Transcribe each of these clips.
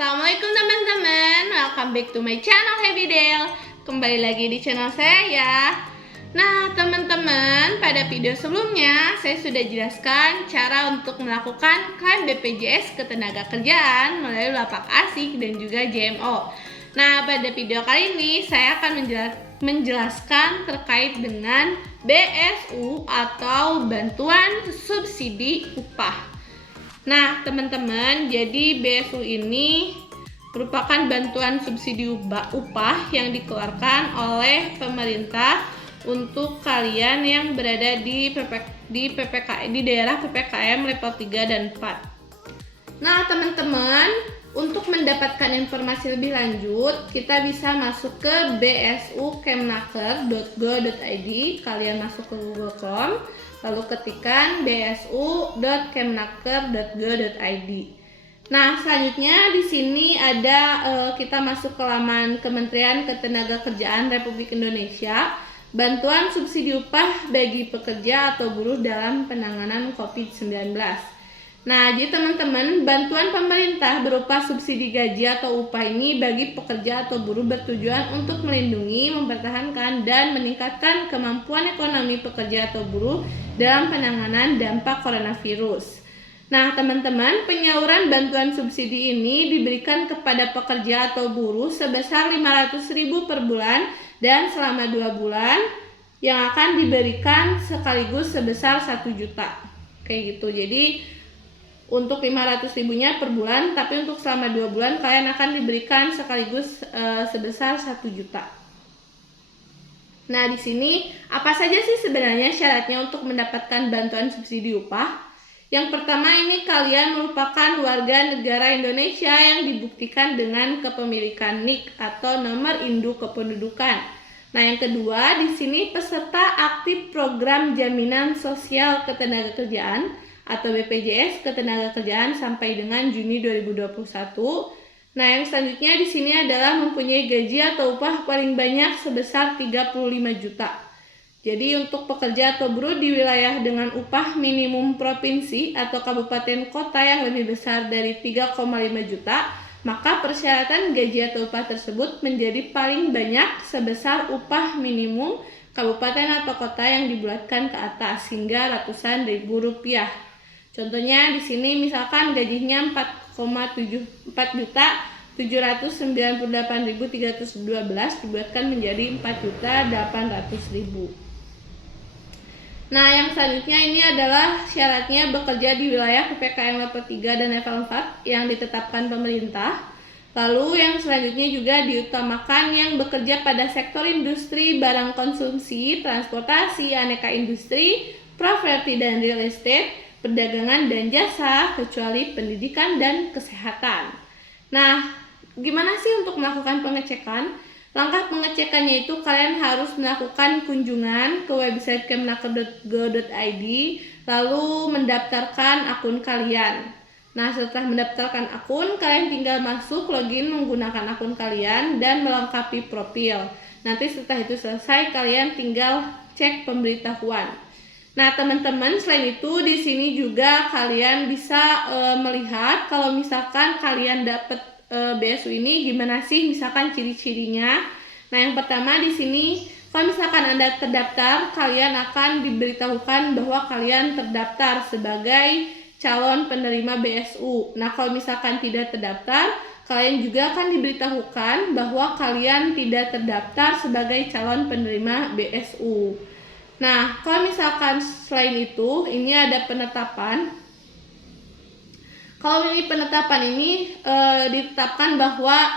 Assalamualaikum teman-teman, welcome back to my channel Happy Dale. Kembali lagi di channel saya ya. Nah teman-teman, pada video sebelumnya saya sudah jelaskan cara untuk melakukan klaim BPJS Ketenagakerjaan melalui lapak asik dan juga JMO. Nah pada video kali ini saya akan menjelaskan terkait dengan BSU atau Bantuan Subsidi Upah. Nah teman-teman, jadi BSU ini merupakan bantuan subsidi upah yang dikeluarkan oleh pemerintah untuk kalian yang berada di daerah PPKM level 3 dan 4. Nah teman-teman, untuk mendapatkan informasi lebih lanjut, kita bisa masuk ke bsukemnaker.go.id. Kalian masuk ke Google Chrome, lalu ketikkan bsu.kemnaker.go.id. Nah, selanjutnya di sini ada kita masuk ke laman Kementerian Ketenagakerjaan Republik Indonesia, bantuan subsidi upah bagi pekerja atau buruh dalam penanganan COVID-19. Nah, jadi teman-teman, bantuan pemerintah berupa subsidi gaji atau upah ini bagi pekerja atau buruh bertujuan untuk melindungi, mempertahankan, dan meningkatkan kemampuan ekonomi pekerja atau buruh dalam penanganan dampak coronavirus. Nah, teman-teman, penyaluran bantuan subsidi ini diberikan kepada pekerja atau buruh sebesar 500.000 per bulan dan selama 2 bulan yang akan diberikan sekaligus sebesar 1 juta. Kayak gitu. Jadi untuk 500.000-nya per bulan, tapi untuk selama 2 bulan kalian akan diberikan sekaligus sebesar 1 juta. Nah, di sini apa saja sih sebenarnya syaratnya untuk mendapatkan bantuan subsidi upah? Yang pertama, ini kalian merupakan warga negara Indonesia yang dibuktikan dengan kepemilikan NIK atau nomor induk kependudukan. Nah, yang kedua, di sini peserta aktif program jaminan sosial ketenagakerjaan atau BPJS Ketenagakerjaan sampai dengan Juni 2021. Nah, yang selanjutnya di sini adalah mempunyai gaji atau upah paling banyak sebesar 35 juta. Jadi untuk pekerja atau buruh di wilayah dengan upah minimum provinsi atau kabupaten kota yang lebih besar dari 3,5 juta, maka persyaratan gaji atau upah tersebut menjadi paling banyak sebesar upah minimum kabupaten atau kota yang dibulatkan ke atas hingga ratusan ribu rupiah. Contohnya di sini misalkan gajinya 4,798.312 dibuatkan menjadi 4.800.000. Nah, yang selanjutnya ini adalah syaratnya bekerja di wilayah PPKM level 3 dan level 4 yang ditetapkan pemerintah. Lalu yang selanjutnya juga diutamakan yang bekerja pada sektor industri, barang konsumsi, transportasi, aneka industri, properti dan real estate, perdagangan dan jasa, kecuali pendidikan dan kesehatan. Nah, gimana sih untuk melakukan pengecekan? Langkah pengecekannya itu kalian harus melakukan kunjungan ke website kemnaker.go.id, lalu mendaftarkan akun kalian. Nah, setelah mendaftarkan akun, kalian tinggal masuk login menggunakan akun kalian dan melengkapi profil. Nanti setelah itu selesai, kalian tinggal cek pemberitahuan. Nah, teman-teman, selain itu di sini juga kalian bisa melihat kalau misalkan kalian dapat BSU ini gimana sih misalkan ciri-cirinya. Nah, yang pertama di sini kalau misalkan Anda terdaftar, kalian akan diberitahukan bahwa kalian terdaftar sebagai calon penerima BSU. Nah, kalau misalkan tidak terdaftar, kalian juga akan diberitahukan bahwa kalian tidak terdaftar sebagai calon penerima BSU. Nah, kalau misalkan selain itu, ini ada penetapan. Kalau ini penetapan ini ditetapkan bahwa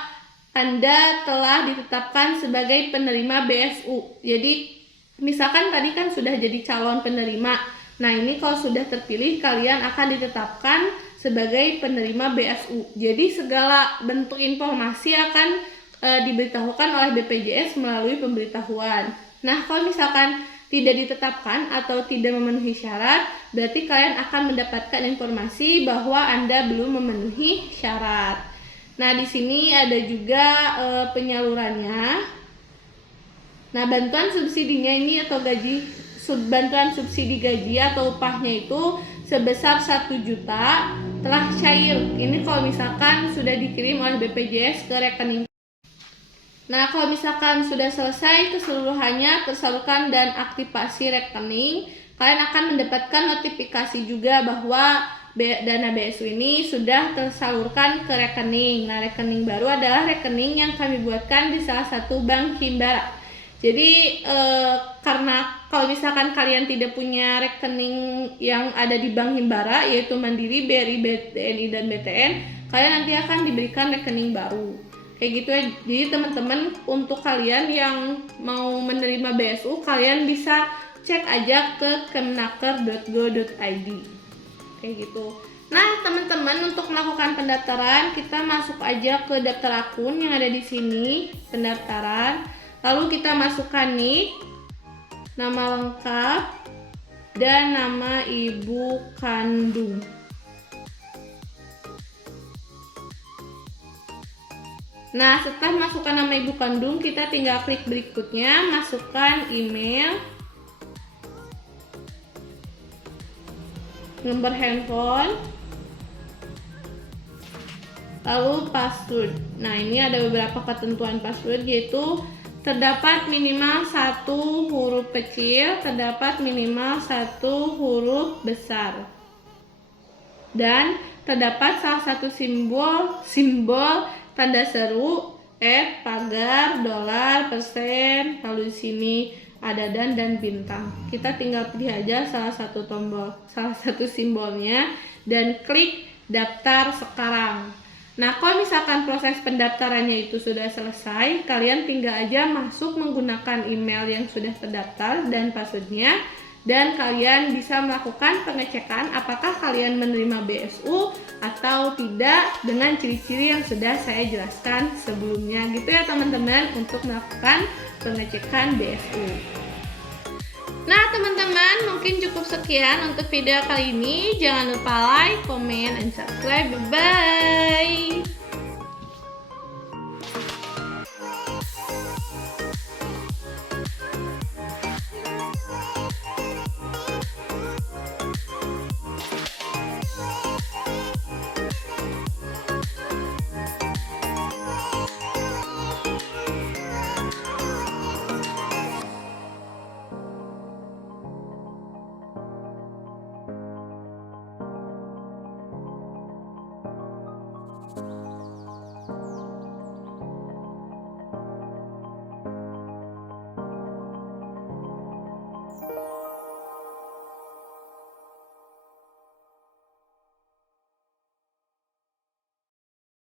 Anda telah ditetapkan sebagai penerima BSU. Jadi, misalkan tadi kan sudah jadi calon penerima. Nah, ini kalau sudah terpilih, kalian akan ditetapkan sebagai penerima BSU. Jadi, segala bentuk informasi akan diberitahukan oleh BPJS melalui pemberitahuan. Nah, kalau misalkan tidak ditetapkan atau tidak memenuhi syarat, berarti kalian akan mendapatkan informasi bahwa Anda belum memenuhi syarat. Nah, di sini ada juga penyalurannya. Nah, bantuan subsidinya ini atau bantuan subsidi gaji atau upahnya itu sebesar 1 juta telah cair. Ini kalau misalkan sudah dikirim oleh BPJS ke rekening. Nah, kalau misalkan sudah selesai keseluruhannya tersalurkan dan aktivasi rekening, kalian akan mendapatkan notifikasi juga bahwa dana BSU ini sudah tersalurkan ke rekening. Nah, rekening baru adalah rekening yang kami buatkan di salah satu bank Himbara. Jadi karena kalau misalkan kalian tidak punya rekening yang ada di Bank Himbara, yaitu Mandiri, BRI, BNI, dan BTN, kalian nanti akan diberikan rekening baru. Kayak gitu ya. Jadi teman-teman, untuk kalian yang mau menerima BSU, kalian bisa cek aja ke kemenaker.go.id. Kayak gitu. Nah, teman-teman, untuk melakukan pendaftaran, kita masuk aja ke daftar akun yang ada di sini, pendaftaran. Lalu kita masukkan nik, nama lengkap, dan nama ibu kandung. Nah, setelah masukkan nama ibu kandung, kita tinggal klik berikutnya, masukkan email, nomor handphone, lalu password. Nah, ini ada beberapa ketentuan password, yaitu terdapat minimal 1 huruf kecil, terdapat minimal 1 huruf besar, dan terdapat salah satu simbol tanda seru, pagar, dolar, persen, lalu di sini ada dan bintang. Kita tinggal pilih aja salah satu simbolnya dan klik daftar sekarang. Nah, kalau misalkan proses pendaftarannya itu sudah selesai, kalian tinggal aja masuk menggunakan email yang sudah terdaftar dan passwordnya, dan kalian bisa melakukan pengecekan apakah kalian menerima BSU atau tidak dengan ciri-ciri yang sudah saya jelaskan sebelumnya. Gitu ya teman-teman, untuk melakukan pengecekan BSU. Nah teman-teman, mungkin cukup sekian untuk video kali ini. Jangan lupa like, comment, and subscribe. Bye-bye.